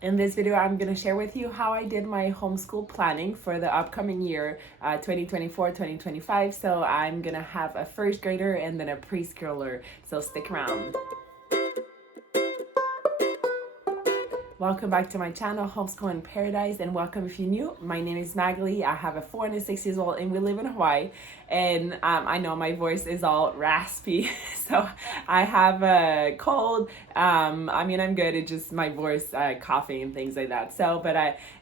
In this video, I'm going to share with you how I did my homeschool planning for the upcoming year, 2024-2025. So I'm going to have a first grader and then a preschooler. So stick around. Welcome back to my channel, Homeschool in Paradise, and welcome if you're new. My name is Magali. I have a 4 and a 6 years old, and we live in Hawaii. And I know my voice is all raspy, so I have a cold. I'm good. It's just my voice, coughing and things like that.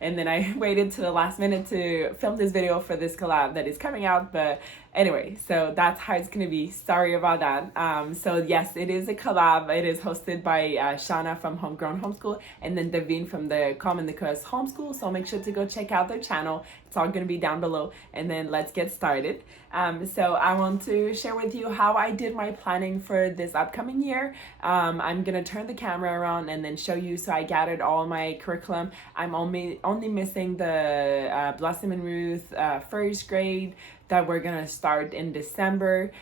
And then I waited to the last minute to film this video for this collab that is coming out. But anyway, so that's how it's gonna be. Sorry about that. So yes, it is a collab. It is hosted by Shauna from Homegrown Homeschool, and then Daveen from the Common the Coast Homeschool. So make sure to go check out their channel. It's all gonna be down below. And then let's get started. So I want to share with you how I did my planning for this upcoming year. I'm gonna turn the camera around and then show you. So I gathered all my curriculum. I'm only missing the Blossom and Ruth first grade that we're gonna start in December,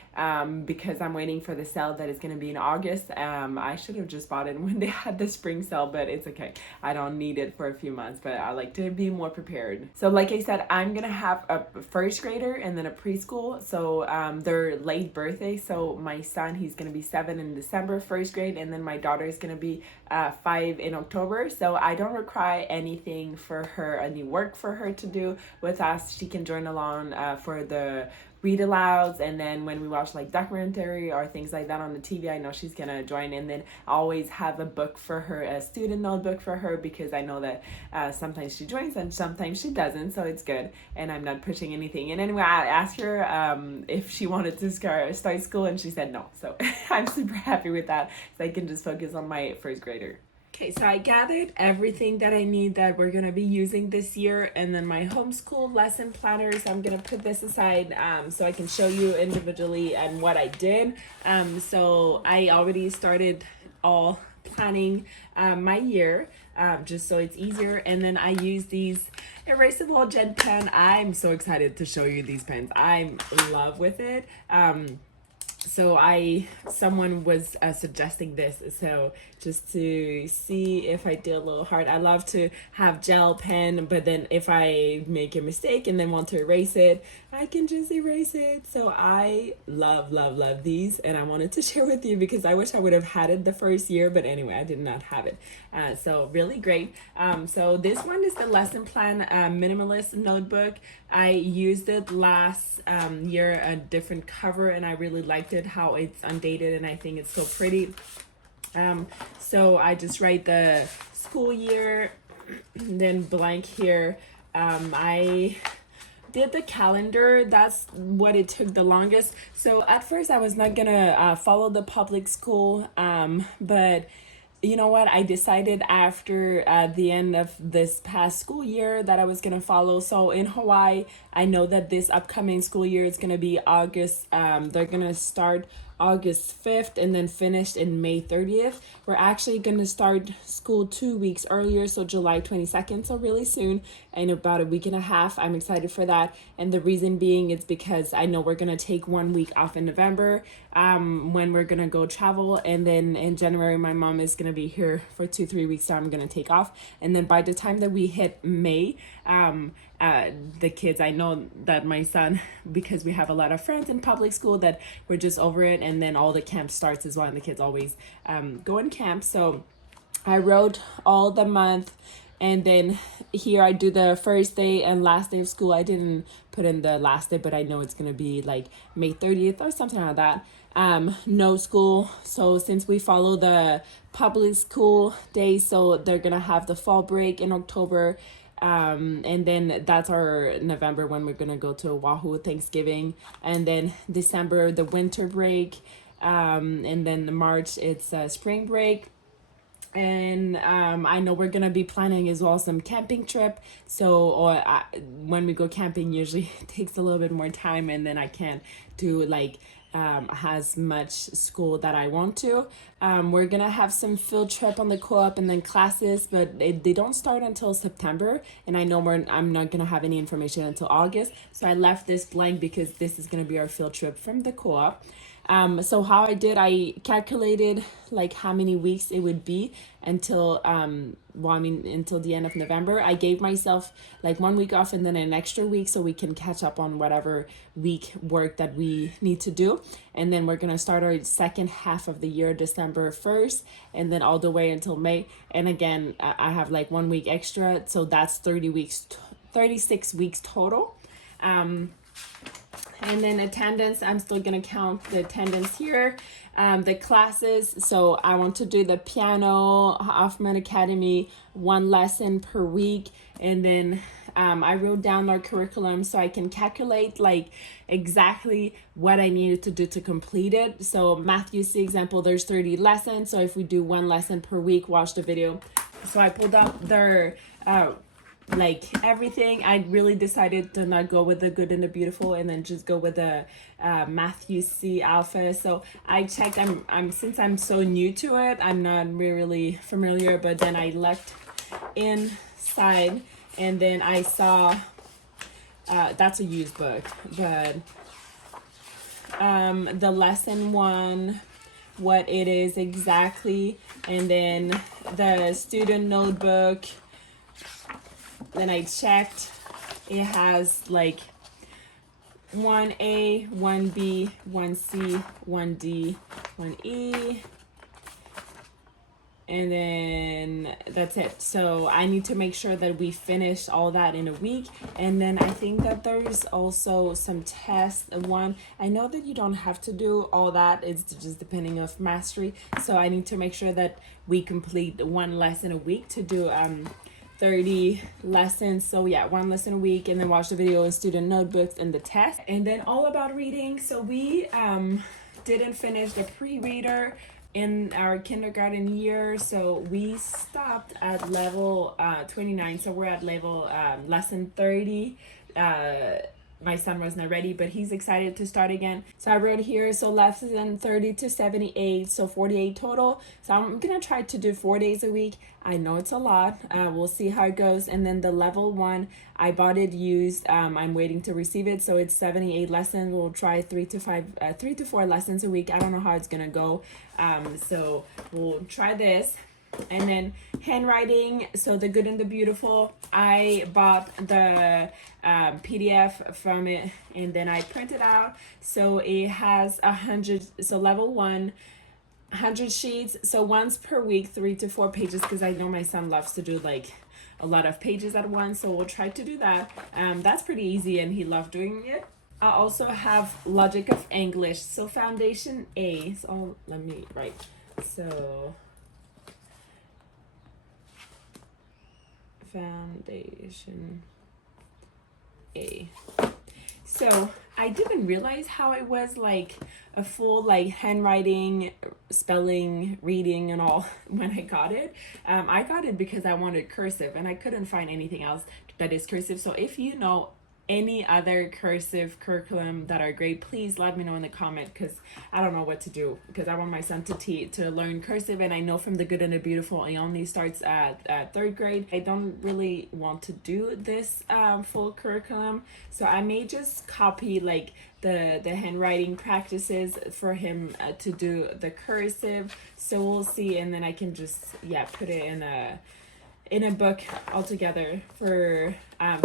because I'm waiting for the sale that is gonna be in August. I should have just bought it when they had the spring sale, but it's okay. I don't need it for a few months, but I like to be more prepared. So like I said, I'm gonna have a first grader and then a preschool. So they're late birthday. So my son, he's gonna be 7 in December, first grade, and then my daughter is gonna be 5 in October. So I don't require anything for her, any work for her to do with us. She can join along for the read alouds, and then when we watch like documentary or things like that on the TV, I know she's gonna join. And then I always have a book for her, a student notebook for her, because I know that sometimes she joins and sometimes she doesn't, so it's good. And I'm not pushing anything. And anyway, I asked her if she wanted to start school, and she said no. So I'm super happy with that, so I can just focus on my first grader. Okay, so I gathered everything that I need that we're gonna be using this year, and then my homeschool lesson planners. I'm gonna put this aside so I can show you individually and what I did. So I already started all planning my year, just so it's easier. And then I use these erasable Gen pen. I'm so excited to show you these pens. I'm in love with it. So someone was suggesting this, so just to see if I did a little hard. I love to have gel pen, but then if I make a mistake and then want to erase it, I can just erase it. So I love these, and I wanted to share with you because I wish I would have had it the first year, but anyway, I did not have it. So really great. So this one is the lesson plan minimalist notebook. I used it last year, a different cover, and I really liked it, how it's undated, and I think it's so pretty. So I just write the school year, then blank here. I did the calendar. That's what it took the longest. So at first I was not gonna follow the public school, but you know what? I decided after the end of this past school year that I was going to follow. So in Hawaii, I know that this upcoming school year is going to be August. They're going to start August 5th and then finish in May 30th. We're actually going to start school 2 weeks earlier, so July 22nd, so really soon, in about a week and a half. I'm excited for that. And the reason being is because I know we're going to take 1 week off in November when we're going to go travel. And then in January, my mom is going to be here for 2-3 weeks, so I'm going to take off. And then by the time that we hit May, the kids, I know that my son, because we have a lot of friends in public school, that we're just over it. And then all the camp starts as well, and the kids always go in camp. So I wrote all the month, and then here I do the first day and last day of school. I didn't put in the last day, but I know it's gonna be like May 30th or something like that. No school. So since we follow the public school days, so they're gonna have the fall break in October. And then that's our November when we're gonna go to Oahu, Thanksgiving, and then December the winter break, and then the March it's spring break. And I know we're gonna be planning as well some camping trip. So when we go camping, usually it takes a little bit more time, and then I can't do like as much school that I want to. We're gonna have some field trip on the co-op and then classes, but they don't start until September, and I know I'm not gonna have any information until August. So I left this blank because this is gonna be our field trip from the co-op. So how I did, I calculated like how many weeks it would be until until the end of November. I gave myself like 1 week off and then an extra week so we can catch up on whatever week work that we need to do. And then we're gonna start our second half of the year December 1st, and then all the way until May. And again, I have like 1 week extra, so that's 36 weeks total. And then attendance, I'm still gonna count the attendance here. The classes, so I want to do the piano, Hoffman Academy, 1 lesson per week. And then I wrote down our curriculum so I can calculate like exactly what I needed to do to complete it. So Matthew C example, there's 30 lessons. So if we do 1 lesson per week, watch the video. So I pulled up their like everything. I really decided to not go with the good and the beautiful and then just go with the Matthew C alpha. So I checked, I'm since I'm so new to it, I'm not really familiar, but then I looked inside and then I saw that's a used book, but the lesson 1, what it is exactly, and then the student notebook. Then I checked, it has like 1A, 1B, 1C, 1D, 1E, and then that's it. So I need to make sure that we finish all that in a week. And then I think that there's also some tests. One, I know that you don't have to do all that, it's just depending of mastery. So I need to make sure that we complete 1 lesson a week to do 30 lessons. So yeah, 1 lesson a week, and then watch the video and student notebooks and the test. And then all about reading. So we didn't finish the pre-reader in our kindergarten year, so we stopped at level 29. So we're at level lesson 30. My son was not ready, but he's excited to start again. So I wrote here, so lesson 30 to 78, so 48 total. So I'm gonna try to do 4 days a week. I know it's a lot. We'll see how it goes. And then the level 1, I bought it used. I'm waiting to receive it, so it's 78 lessons. We'll try 3 to 4 lessons a week. I don't know how it's gonna go. So we'll try this. And then handwriting, so the good and the beautiful, I bought the PDF from it and then I printed out. So it has 100, so level 1, 100 sheets, so once per week, 3 to 4 pages, because I know my son loves to do like a lot of pages at once, so we'll try to do that. That's pretty easy and he loved doing it. I also have logic of English, so foundation A, so let me write, so foundation A. So I didn't realize how it was like a full like handwriting, spelling, reading and all when I got it. I got it because I wanted cursive and I couldn't find anything else that is cursive. So if you know any other cursive curriculum that are great, please let me know in the comment, because I don't know what to do, because I want my son to learn cursive, and I know from the good and the beautiful he only starts at 3rd grade. I don't really want to do this full curriculum, so I may just copy like the handwriting practices for him to do the cursive. So we'll see, and then I can just put it in a book altogether for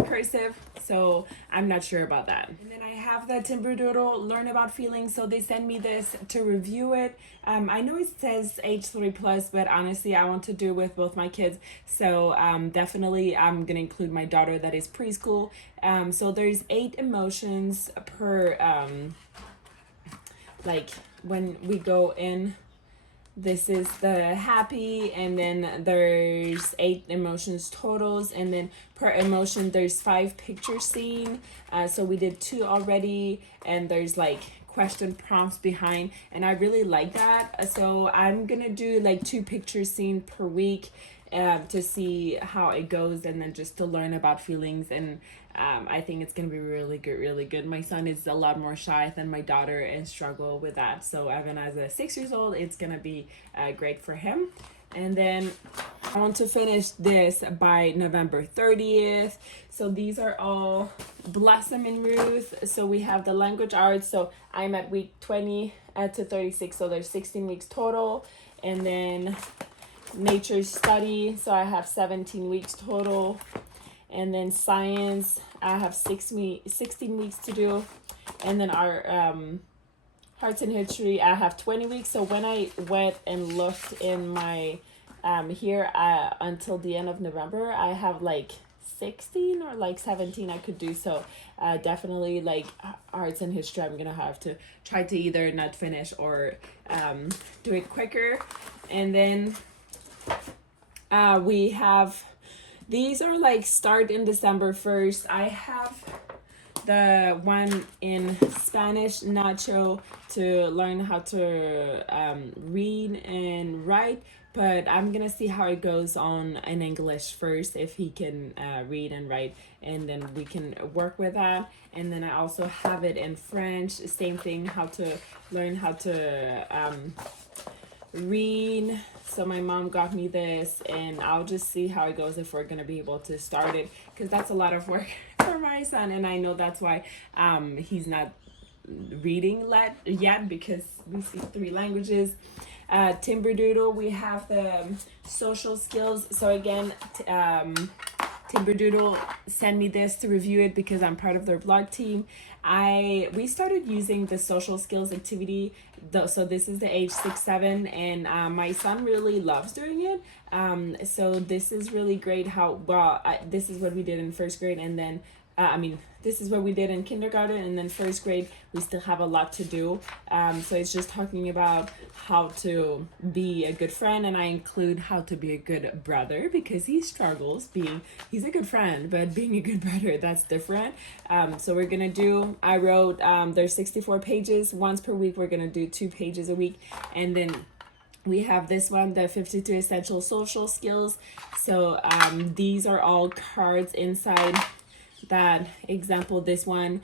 cursive. So I'm not sure about that. And then I have the Timberdoodle Learn About Feelings. So they send me this to review it. I know it says age 3+, but honestly I want to do with both my kids. So definitely I'm gonna include my daughter that is preschool. So there's 8 emotions per like when we go in. This is the happy, and then there's 8 emotions totals, and then per emotion there's 5 picture scene. So we did 2 already, and there's like question prompts behind, and I really like that. So I'm gonna do like 2 picture scene per week to see how it goes, and then just to learn about feelings. And I think it's gonna be really good. My son is a lot more shy than my daughter and struggle with that, so Evan as a 6 years old, it's gonna be great for him. And then I want to finish this by November 30th. So these are all Blossom and Ruth. So we have the language arts. So I'm at week 20 to 36, so there's 16 weeks total. And then nature study, so I have 17 weeks total. And then science, I have 16 weeks to do. And then our arts and history, I have 20 weeks. So when I went and looked in my here until the end of November, I have like 16 or like 17 I could do. So definitely like arts and history, I'm gonna have to try to either not finish or do it quicker. And then we have, these are like start in December 1st. I have the one in Spanish, Nacho, to learn how to read and write, but I'm gonna see how it goes on in English first, if he can read and write, and then we can work with that. And then I also have it in French, same thing, how to learn how to read. So my mom got me this, and I'll just see how it goes, if we're gonna be able to start it, because that's a lot of work for my son, and I know that's why he's not reading yet, because we speak 3 languages. Timberdoodle, we have the social skills. So again, Timberdoodle sent me this to review it because I'm part of their blog team. We started using the social skills activity, so this is the age 6-7, and my son really loves doing it. So this is really great. This is what we did in 1st grade, and then this is what we did in kindergarten, and then 1st grade we still have a lot to do. So it's just talking about how to be a good friend, and I include how to be a good brother, because he struggles he's a good friend, but being a good brother, that's different. So we're gonna do, I wrote, there's 64 pages. Once per week we're gonna do 2 pages a week. And then we have this one, the 52 essential social skills. So these are all cards inside that. Example, this one,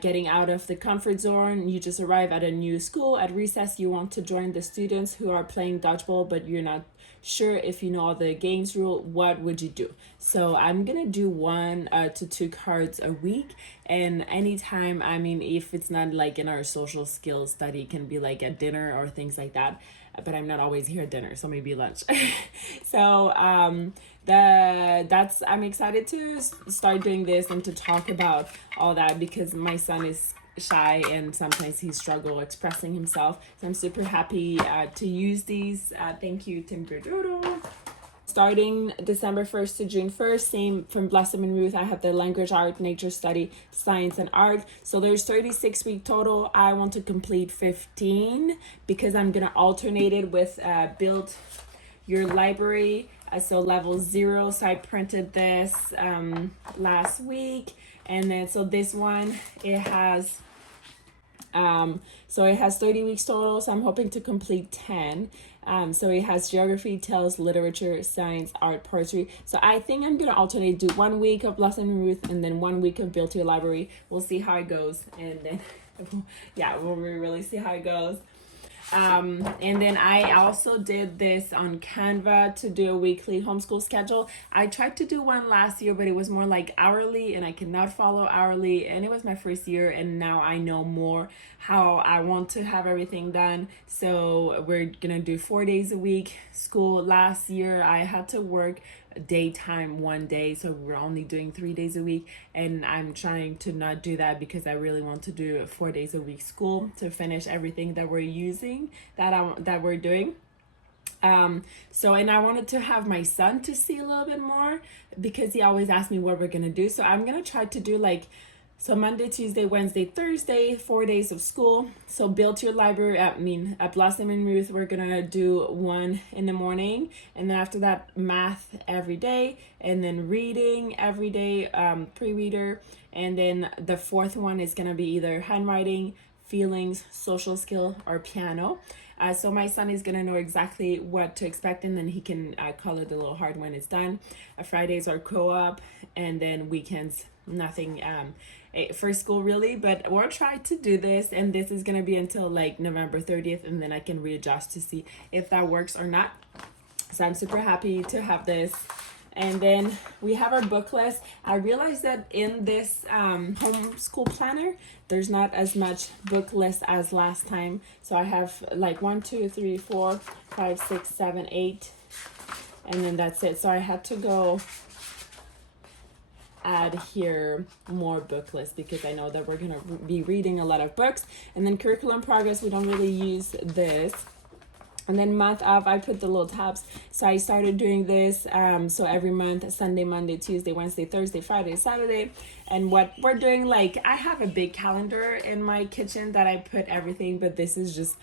getting out of the comfort zone. You just arrive at a new school. At recess, you want to join the students who are playing dodgeball, but you're not sure if you know all the games rule. What would you do? So I'm gonna do 1 to 2 cards a week, and anytime, if it's not like in our social skills study, it can be like at dinner or things like that, but I'm not always here at dinner, so maybe lunch. So I'm excited to start doing this and to talk about all that, because my son is shy and sometimes he struggles expressing himself. So I'm super happy to use these. Thank you, Timberdoodle. Starting December 1st to June 1st, same from Blossom and Ruth, I have the language, art, nature study, science, and art. So there's 36 week total. I want to complete 15 because I'm gonna alternate it with build your library. So level 0. So I printed this last week, and then so this one, it has 30 weeks total. So I'm hoping to complete 10. So it has geography, tales, literature, science, art, poetry. So I think I'm gonna alternate, do 1 week of Blossom and Ruth, and then 1 week of Build Your Library. We'll see how it goes, and then we'll really see how it goes. And then I also did this on Canva to do a weekly homeschool schedule. I tried to do one last year, but it was more like hourly, and I could not follow hourly, and it was my first year, and now I know more how I want to have everything done. So we're gonna do 4 days a week school. Last year I had to work daytime 1 day, so we're only doing 3 days a week, and I'm trying to not do that because I really want to do 4 days a week school to finish everything that we're using, that we're doing. So, and I wanted to have my son to see a little bit more, because he always asks me what we're gonna do. So I'm gonna try to do like, so Monday, Tuesday, Wednesday, Thursday, 4 days of school. So Build Your Library, at Blossom and Ruth, we're gonna do 1 in the morning, and then after that, math every day, and then reading every day, pre-reader, and then the 4th one is gonna be either handwriting, feelings, social skill, or piano. So my son is gonna know exactly what to expect, and then he can color the little heart when it's done. Fridays are co-op, and then weekends, nothing for school really, but we'll try to do this, and this is gonna be until like November 30th, and then I can readjust to see if that works or not. So I'm super happy to have this. And then we have our book list. I realized that in this homeschool planner, there's not as much book list as last time. So I have like 1, 2, 3, 4, 5, 6, 7, 8, and then that's it. So I had to go add here more book lists because I know that we're gonna be reading a lot of books. And then curriculum progress, we don't really use this. And then month of, I put the little tabs. So I started doing this. So every month, Sunday, Monday, Tuesday, Wednesday, Thursday, Friday, Saturday. And what we're doing, like, I have a big calendar in my kitchen that I put everything, but this is just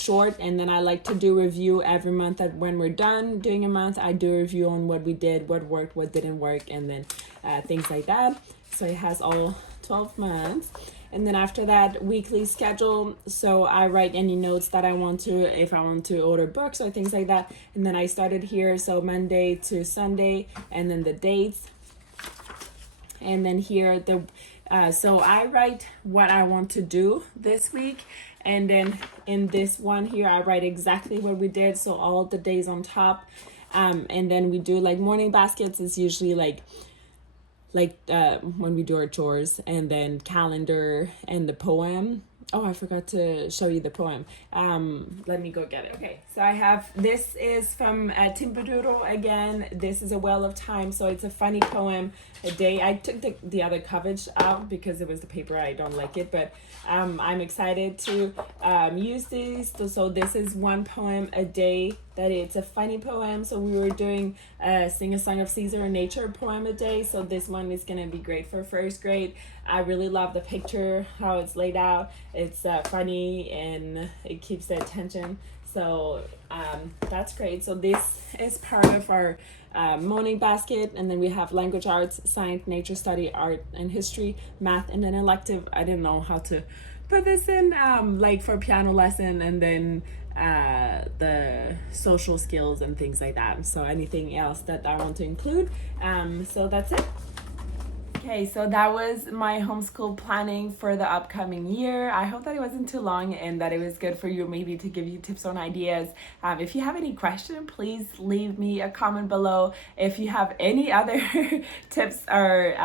short. And then I like to do review every month. That when we're done doing a month, I do a review on what we did, what worked, what didn't work, and then things like that. So it has all 12 months. And then after that, weekly schedule. So I write any notes that I want to, if I want to order books or things like that. And then I started here, so Monday to Sunday, and then the dates. And then here, so I write what I want to do this week. And then in this one here, I write exactly what we did. So all the days on top. And then we do like morning baskets. It's usually like when we do our chores, and then calendar and the poem. Oh, I forgot to show you the poem. Let me go get it. Okay, so I have, this is from Timberdoodle again. This is a well of time, so it's a funny poem a day. I took the other coverage out because it was the paper. I don't like it, but I'm excited to use these. So this is one poem a day, that it's a funny poem. So we were doing Sing a Song of Caesar, a nature poem a day. So this one is gonna be great for first grade. I really love the picture, how it's laid out. It's funny and it keeps the attention. So that's great. So this is part of our morning basket. And then we have language arts, science, nature study, art and history, math, and then elective. I didn't know how to put this in, like for piano lesson, and then the social skills and things like that. So anything else that I want to include. So that's it. Okay, so that was my homeschool planning for the upcoming year. I hope that it wasn't too long and that it was good for you, maybe to give you tips on ideas. If you have any question, please leave me a comment below. If you have any other tips or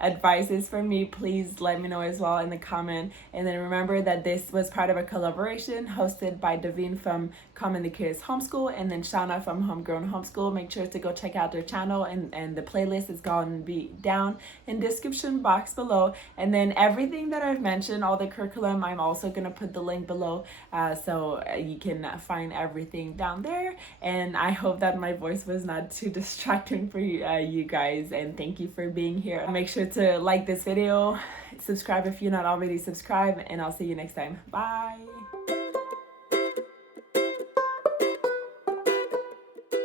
advices for me, please let me know as well in the comment. And then remember that this was part of a collaboration hosted by Davine from Common the Curious Homeschool and then Shauna from Homegrown Homeschool. Make sure to go check out their channel, and the playlist is going to be down in description box below. And then everything that I've mentioned, all the curriculum, I'm also going to put the link below, so you can find everything down there. And I hope that my voice was not too distracting for you guys, and thank you for being here. Make sure to like this video, subscribe if you're not already subscribed, and I'll see you next time. Bye.